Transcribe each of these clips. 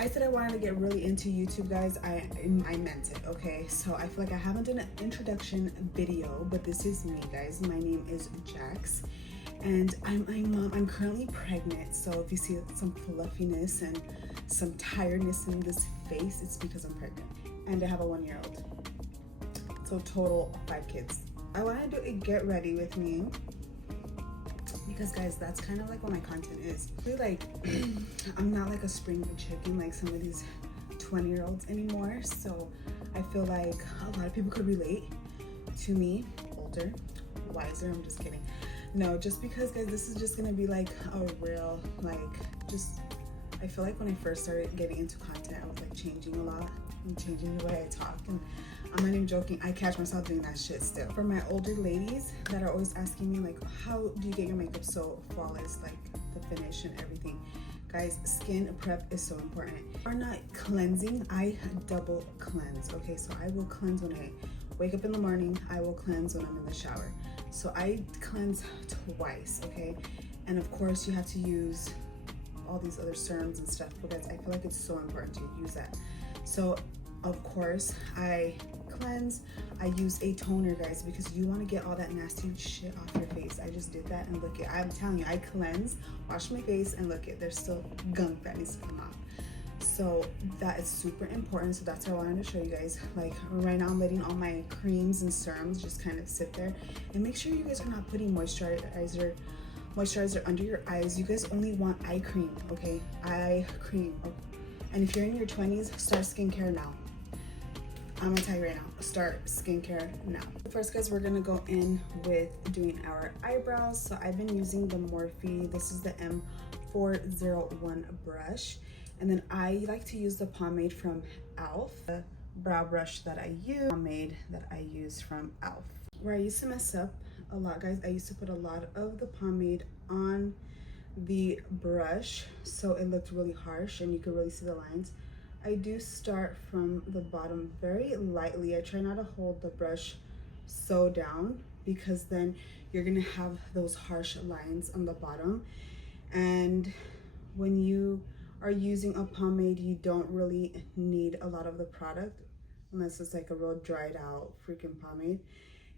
I said I wanted to get really into YouTube, guys. I meant it, okay? So I feel like I haven't done an introduction video, but this is me, guys. My name is Jax, and I'm a mom. I'm currently pregnant, so if you see some fluffiness and some tiredness in this face, it's because I'm pregnant. And I have a 1-year-old. So total 5 kids. I want to do a get ready with me, because guys, that's kind of like what my content is. I feel like I'm not like a spring chicken like some of these 20-year-olds anymore. So I feel like a lot of people could relate to me. Older, wiser, I'm just kidding. No, just because, guys, this is just gonna be like a real, like, just, I feel like when I first started getting into content, I was like changing a lot and changing the way I talk, and I'm not even joking, I catch myself doing that shit still. For my older ladies that are always asking me like, how do you get your makeup so flawless, like the finish and everything? Guys, skin prep is so important. If you're not cleansing, I double cleanse, okay? So I will cleanse when I wake up in the morning, I will cleanse when I'm in the shower. So I cleanse twice, okay? And of course you have to use all these other serums and stuff, because I feel like it's so important to use that. So of course I cleanse. I use a toner, guys, because you want to get all that nasty shit off your face. I just did that, and look it, I'm telling you, I cleanse, wash my face, and look it, there's still gunk that needs to come off. So that is super important. So that's what I wanted to show you guys. Like right now I'm letting all my creams and serums just kind of sit there, and make sure you guys are not putting moisturizer under your eyes. You guys only want eye cream, okay? Eye cream. Okay. And if you're in your 20s, start skincare now. I'm gonna tell you right now, start skincare now. First, guys, we're gonna go in with doing our eyebrows. So I've been using the Morphe, this is the M401 brush. And then I like to use the pomade from e.l.f. The brow brush that I use, pomade that I use from e.l.f. Where I used to mess up a lot, guys, I used to put a lot of the pomade on the brush, so it looked really harsh and you could really see the lines. I do start from the bottom very lightly. I try not to hold the brush so down, because then you're gonna have those harsh lines on the bottom. And when you are using a pomade, you don't really need a lot of the product unless it's like a real dried out freaking pomade.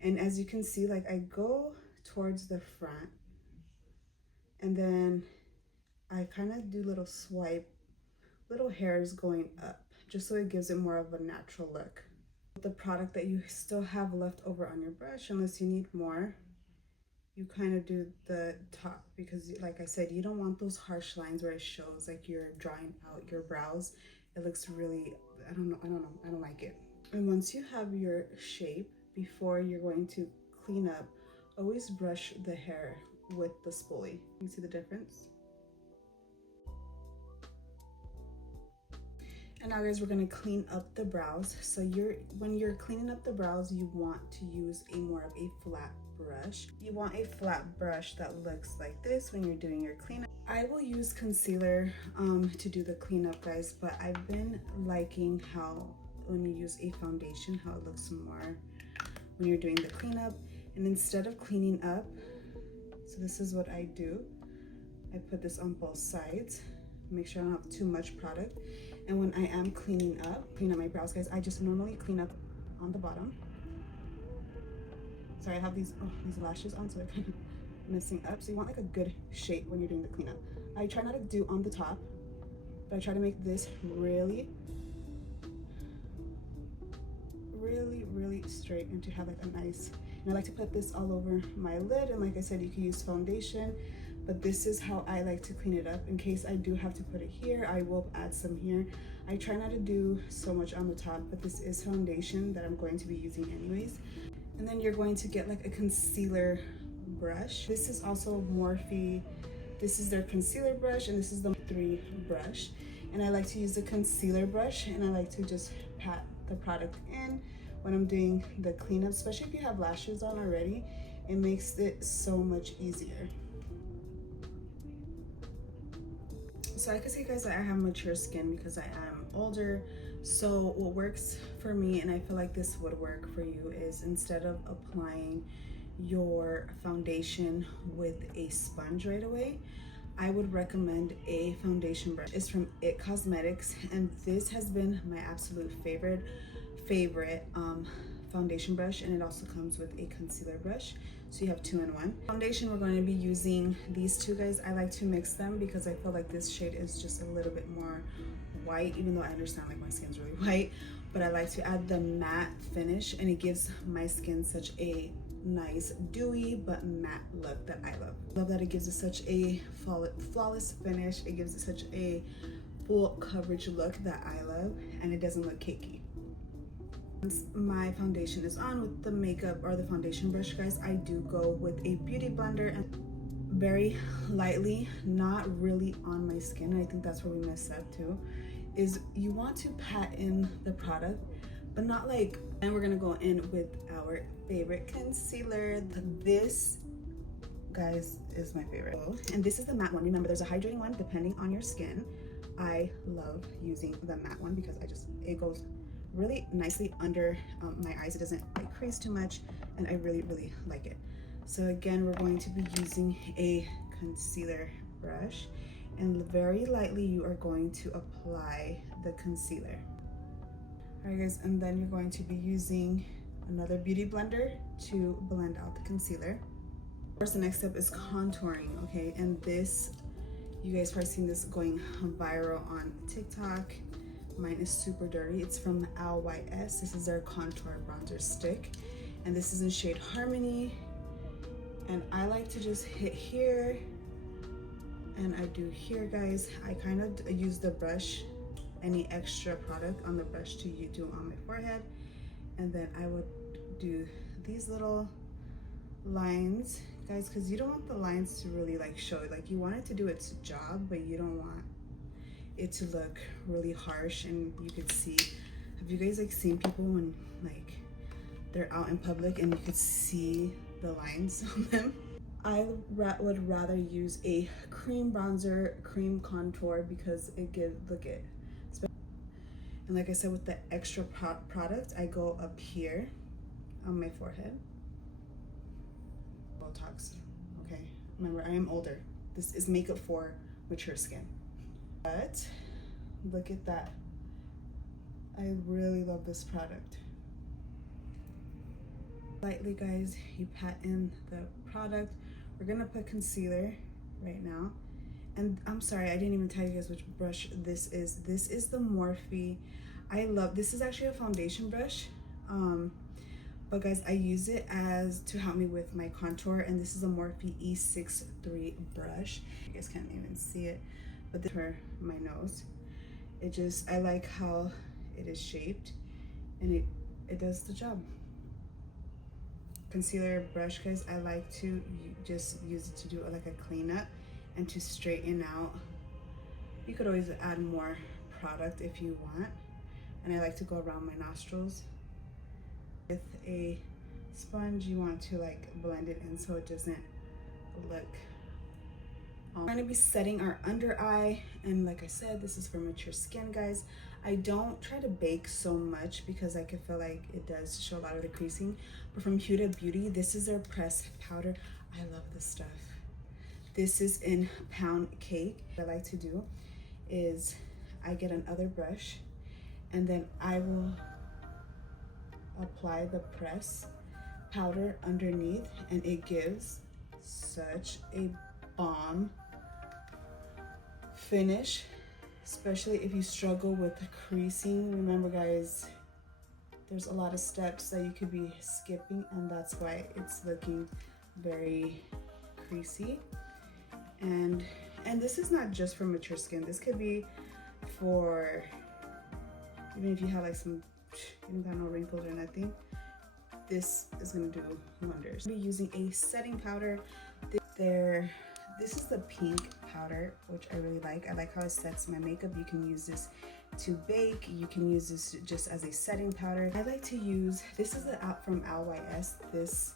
And as you can see, like I go towards the front, and then I kind of do little swipe, little hairs going up, just so it gives it more of a natural look. The product that you still have left over on your brush, unless you need more, you kind of do the top, because like I said, you don't want those harsh lines where it shows like you're drawing out your brows. It looks really, I don't like it. And once you have your shape, before you're going to clean up, always brush the hair with the spoolie. You see the difference? And now, guys, we're gonna clean up the brows. So when you're cleaning up the brows, you want to use more of a flat brush. You want a flat brush that looks like this when you're doing your cleanup. I will use concealer to do the cleanup, guys, but I've been liking how when you use a foundation, how it looks more when you're doing the cleanup. And instead of cleaning up, so this is what I do. I put this on both sides, make sure I don't have too much product. And when I am clean up my brows, guys, I just normally clean up on the bottom. Sorry, I have these lashes on, so they're kind of messing up. So you want like a good shape when you're doing the cleanup. I try not to do on the top, but I try to make this really straight, and to have like a nice, and I like to put this all over my lid. And like I said, you can use foundation, but this is how I like to clean it up. In case I do have to put it here, I will add some here. I try not to do so much on the top, but this is foundation that I'm going to be using anyways. And then you're going to get like a concealer brush. This is also Morphe. This is their concealer brush, and this is the 3 brush. And I like to use the concealer brush, and I like to just pat the product in when I'm doing the cleanup, especially if you have lashes on already. It makes it so much easier. So I can see, guys, that I have mature skin because I am older. So what works for me, and I feel like this would work for you, is instead of applying your foundation with a sponge right away, I would recommend a foundation brush. It's from It Cosmetics, and this has been my absolute favorite foundation brush, and it also comes with a concealer brush, so you have 2 in 1. Foundation, we're going to be using these two, guys. I like to mix them because I feel like this shade is just a little bit more white, even though I understand like my skin's really white, but I like to add the matte finish, and it gives my skin such a nice dewy but matte look that I love. Love that it gives it such a flawless finish. It gives it such a full coverage look that I love, and it doesn't look cakey. Once my foundation is on with the makeup or the foundation brush, guys, I do go with a beauty blender and very lightly, not really on my skin. And I think that's where we mess up too, is you want to pat in the product, but not like. And we're gonna go in with our favorite concealer. This, guys, is my favorite, and this is the matte one. Remember, there's a hydrating one depending on your skin. I love using the matte one because it goes really nicely under my eyes. It doesn't like crease too much, and I really like it. So again, we're going to be using a concealer brush, and very lightly you are going to apply the concealer. All right, guys, and then you're going to be using another beauty blender to blend out the concealer. Of course, the next step is contouring, okay? And this, you guys probably seen this going viral on TikTok. Mine is super dirty. It's from LYS. This is their contour bronzer stick, and this is in shade Harmony. And I like to just hit here, and I do here, guys. I kind of use the brush, any extra product on the brush to do on my forehead, and then I would do these little lines, guys, because you don't want the lines to really like show. Like, you want it to do its job, but you don't want it to look really harsh. And you could see, have you guys like seen people when like they're out in public and you could see the lines on them? I would rather use a cream bronzer, cream contour, because it gives, look at. And like I said, with the extra product, I go up here on my forehead. Botox, okay? Remember, I am older. This is makeup for mature skin. But look at that. I really love this product. Lightly, guys, you pat in the product. We're gonna put concealer right now. And I'm sorry, I didn't even tell you guys which brush this is. This is the Morphe. I love, this is actually a foundation brush. But guys, I use it as to help me with my contour, and this is a Morphe E63 brush. You guys can't even see it, but this is for my nose. It just, I like how it is shaped, and it does the job. Concealer brush, guys, I like to just use it to do like a cleanup and to straighten out. You could always add more product if you want, and I like to go around my nostrils. With a sponge, you want to like blend it in so it doesn't look. We're going to be setting our under eye, and like I said, this is for mature skin, guys. I don't try to bake so much because I could feel like it does show a lot of the creasing. But from Huda Beauty, this is their pressed powder. I love this stuff. This is in pound cake. What I like to do is I get another brush, and then I will apply the press powder underneath, and it gives such a bomb finish, especially if you struggle with creasing. Remember, guys, there's a lot of steps that you could be skipping, and that's why it's looking very creasy. And this is not just for mature skin. This could be for even if you have like some, you don't got no wrinkles or nothing. This is gonna do wonders. I'll be using a setting powder. This is the pink powder, which I really like. I like how it sets my makeup. You can use this to bake. You can use this just as a setting powder. I like to use, this is from LYS, this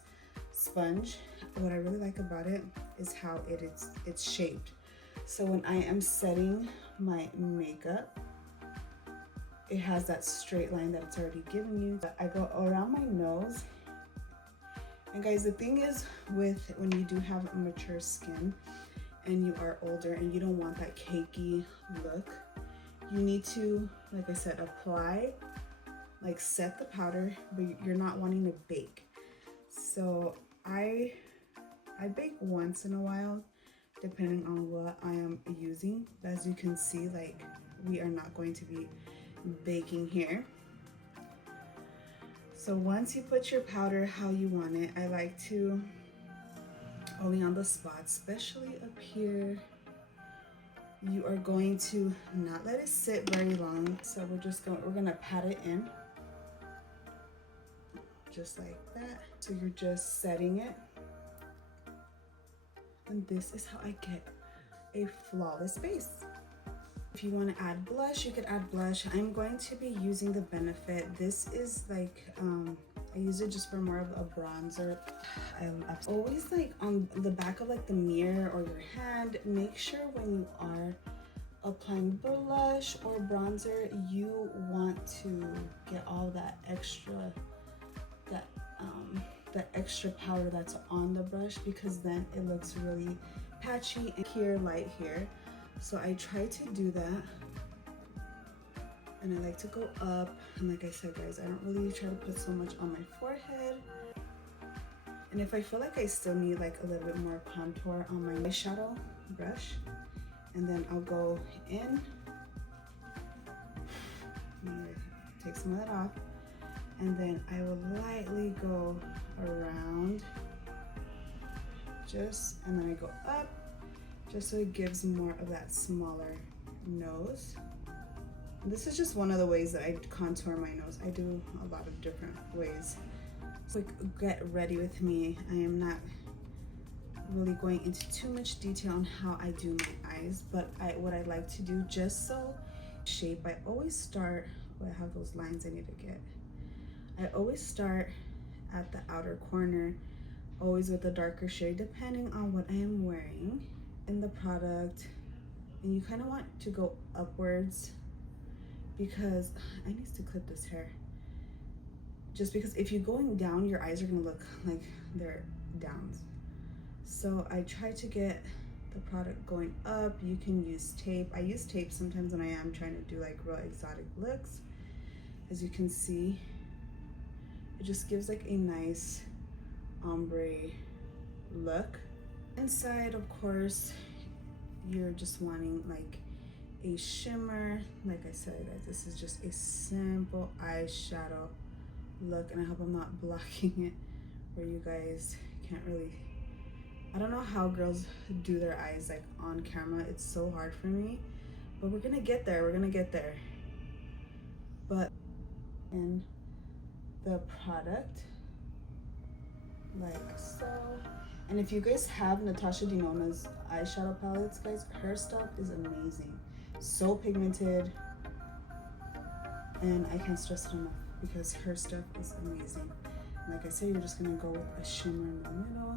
sponge. What I really like about it is how it's shaped. So when I am setting my makeup, it has that straight line that it's already given you. I go around my nose. And guys, the thing is with when you do have mature skin and you are older and you don't want that cakey look, you need to, like I said, apply, like set the powder, but you're not wanting to bake. So I bake once in a while, depending on what I am using. As you can see, like, we are not going to be baking here. So once you put your powder how you want it, I like to only on the spots, especially up here. You are going to not let it sit very long. So we're gonna pat it in just like that. So you're just setting it. And this is how I get a flawless base. If you want to add blush, you could add blush. I'm going to be using the Benefit. This is like, I use it just for more of a bronzer. I always, like, on the back of like the mirror or your hand, make sure when you are applying blush or bronzer, you want to get all that extra, that extra powder that's on the brush, because then it looks really patchy and here, light here. So I try to do that, and I like to go up. And like I said, guys, I don't really try to put so much on my forehead. And if I feel like I still need like a little bit more contour on my eyeshadow brush, and then I'll go in, take some of that off, and then I will lightly go around, and then I go up, just so it gives more of that smaller nose. And this is just one of the ways that I contour my nose. I do a lot of different ways. So get ready with me. I am not really going into too much detail on how I do my eyes, but what I like to do, just so shape, I always start, I have those lines I need to get. I always start at the outer corner, always with a darker shade, depending on what I am wearing in the product. And you kind of want to go upwards, because I need to clip this hair. Just because if you're going down, your eyes are gonna look like they're down. So I try to get the product going up. You can use tape. I use tape sometimes when I am trying to do like real exotic looks. As you can see, it just gives like a nice ombre look. Inside, of course, you're just wanting like a shimmer. Like I said, guys, this is just a simple eyeshadow look, and I hope I'm not blocking it where you guys can't really. I don't know how girls do their eyes like on camera. It's so hard for me, but we're gonna get there. We're gonna get there. But in the product, like so. And if you guys have Natasha Denona's eyeshadow palettes, guys, her stuff is amazing. So pigmented, and I can't stress it enough because her stuff is amazing. And like I said, you're just gonna go with a shimmer in the middle.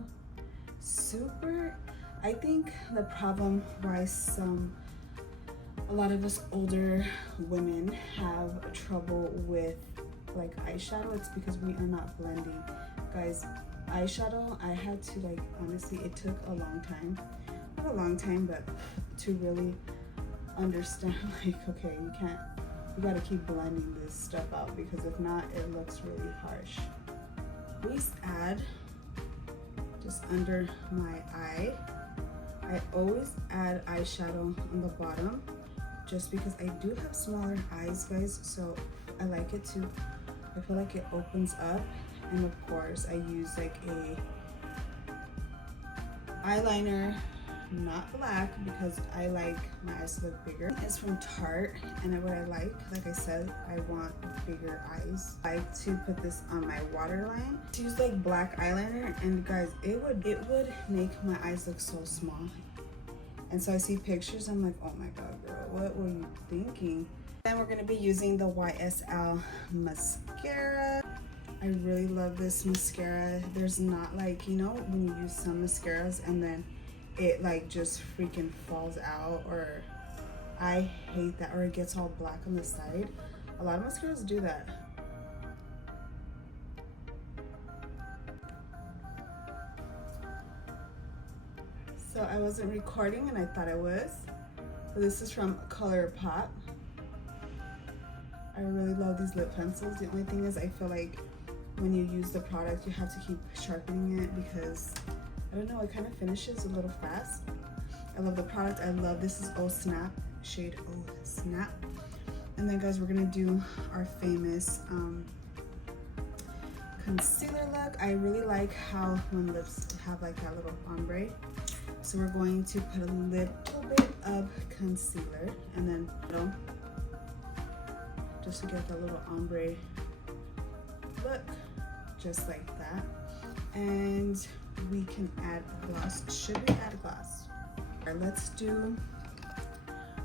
Super. I think the problem why a lot of us older women have trouble with like eyeshadow, it's because we are not blending. Guys, eyeshadow, I had to, like, honestly, it took a long time, not a long time, but to really understand, like, okay, you gotta keep blending this stuff out, because if not, it looks really harsh. Always add just under my eye. I always add eyeshadow on the bottom, just because I do have smaller eyes, guys, so I like it to, I feel like it opens up. And of course, I use like a eyeliner, not black, because I like my eyes to look bigger. It's from Tarte, and what I like I said, I want bigger eyes. I like to put this on my waterline. To use like black eyeliner, and guys, it would make my eyes look so small. And so I see pictures, I'm like, oh my god, girl, what were you thinking? Then we're gonna be using the YSL mascara. I really love this mascara. There's not, like, you know, when you use some mascaras and then it like just freaking falls out, or I hate that, or it gets all black on the side. A lot of mascaras do that. So I wasn't recording and I thought I was. So this is from ColourPop. I really love these lip pencils. The only thing is I feel like when you use the product you have to keep sharpening it because I don't know, it kind of finishes a little fast. I love the product. I love this is Oh Snap, shade Oh Snap. And then guys, we're gonna do our famous concealer look. I really like how when lips have like that little ombre. So we're going to put a little bit of concealer and then just to get that little ombre look, just like that. And we can add gloss. Should we add gloss? All right, let's do,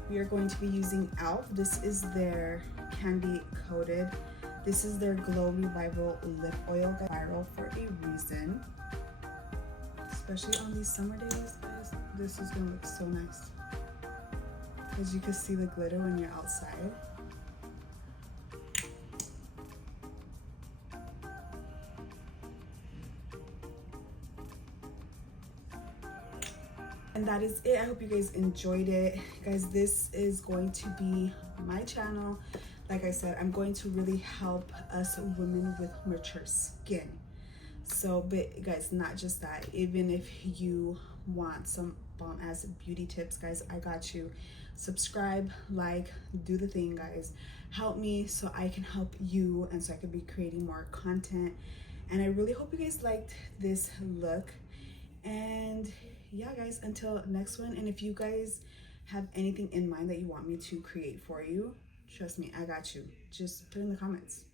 we are going to be using e.l.f. This is their candy coated. This is their Glow Revival Lip Oil, viral for a reason. Especially on these summer days, guys. This is gonna look so nice. As you can see the glitter when you're outside. And that is it. I hope you guys enjoyed it. Guys, this is going to be my channel. Like I said, I'm going to really help us women with mature skin. So, but guys, not just that. Even if you want some bomb ass beauty tips, guys, I got you. Subscribe, like, do the thing, guys. Help me so I can help you and so I can be creating more content. And I really hope you guys liked this look. And yeah, guys, until next one. And if you guys have anything in mind that you want me to create for you, trust me, I got you. Just put in the comments.